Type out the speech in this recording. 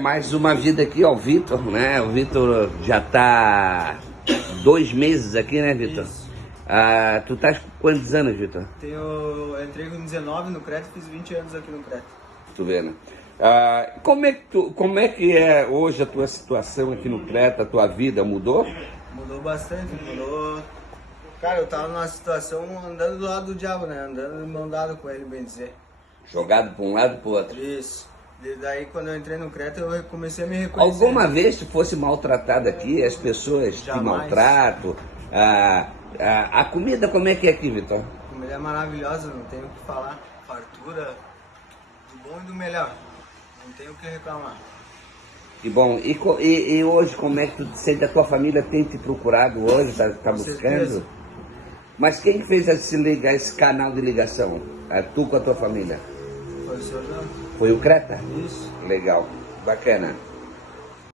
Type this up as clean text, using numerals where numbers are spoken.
Mais uma vida aqui, ó, o Vitor, né? O Vitor já tá 2 meses aqui, né, Vitor? Isso. Tu tá com quantos anos, Vitor? Eu entrei com 19 no Creta e fiz 20 anos aqui no Creta. Tu vê, né? Como é que é hoje a tua situação aqui no Creta? A tua vida mudou? Mudou bastante, mudou. Cara, eu tava numa situação andando do lado do diabo, né? Andando de mão dada com ele, bem dizer. Jogado para um lado e pro outro. Isso. E daí quando eu entrei no Creta eu comecei a me reconhecer. Alguma vez tu fosse maltratado aqui, as pessoas te Jamais. maltratam? A comida como é que é aqui, Vitor? A comida é maravilhosa, não tenho o que falar. Fartura, do bom e do melhor. Não tenho o que reclamar. Que bom. E hoje como é que tu te sente? A tua família tem te procurado hoje, tá Com buscando? certeza. Mas quem que fez esse canal de ligação? Tu com a tua família? Foi o senhor não? Foi o Creta? Isso. Legal, bacana.